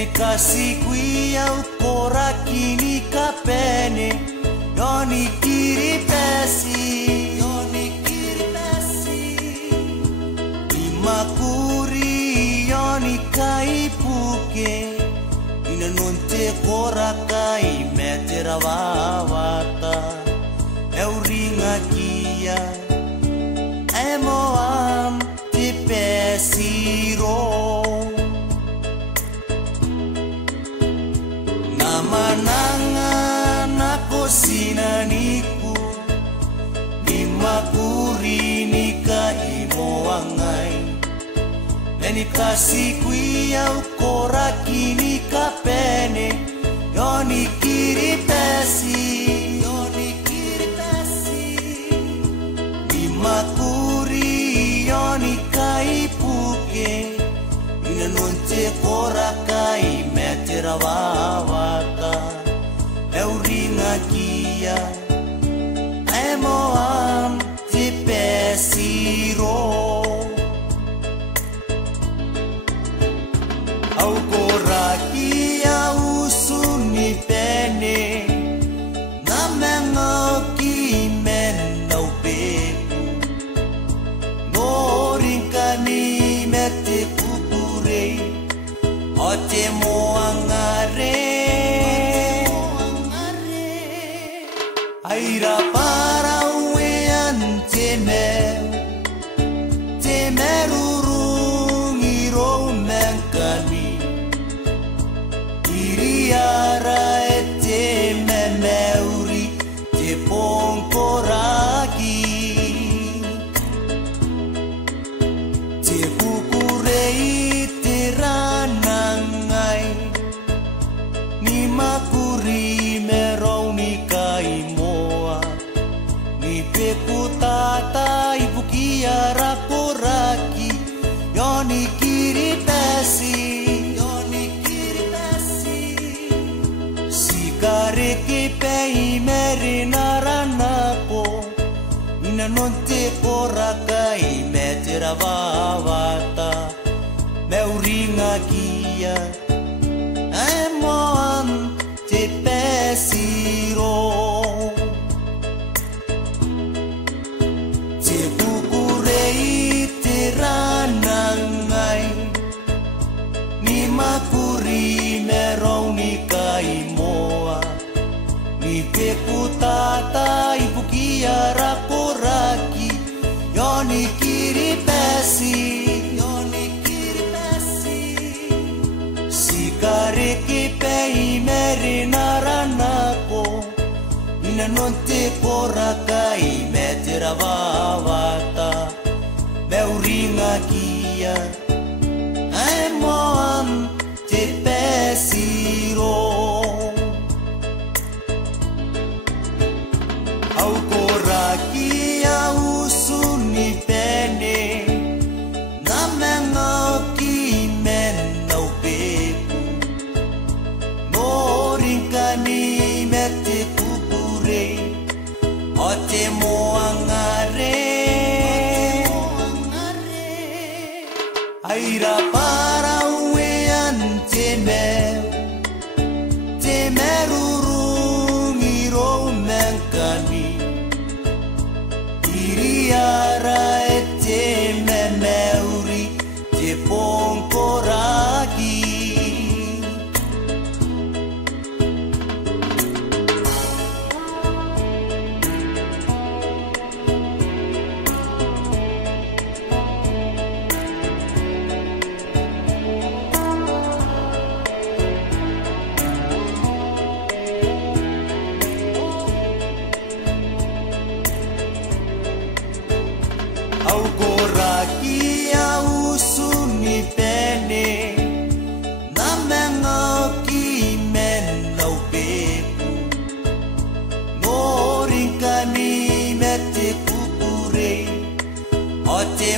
Kasi kuia ukora kini kapene Yoni kiri pesi Imakuri yoni kaipuke Ina nonte kora kai metera wawata Euringa kia Emo am te pesiro Manangan ako sinaniku Ni makuri ni kaimoangay Nani kasi kuya ukora kini kapene Yoni kiri pesi Ni makuri yoni kaipuke Ina nonte kora kai metera wawata Euringa kia Emo am te pesiro Au kora kia usuni pene Na menga ki menau peku Norinka ni mete kupurei O te moangare Aira para uean te merurung iro mengkani Iriara e te meuri te pongkoragi Te kukurei te ranangai Ni makuri merau ni kai Pekutata ibu kiara koraki Yoni kiri pesi Sikare kipei merina ranako Ina nonte korakai metera wawata Meuringa kia Emoan te pesiro Ni makuri merau ni kaimoa Ni pekutata ibu kiara koraki Yoni kiri pesi Sikare kipei merina ranako Ina nonte korakai metera wawata Meuringa kia Emoan te pesiro Au koraki au usuni pene Na menga ki menau peku Norinka ni mete kupurei O te moangare Aira para uean te merurung iro mengkani Iriara e te meuri te pongkoragi Au koraki au suni pene Na menga ki menau peku Norinka ni mete kupurei O te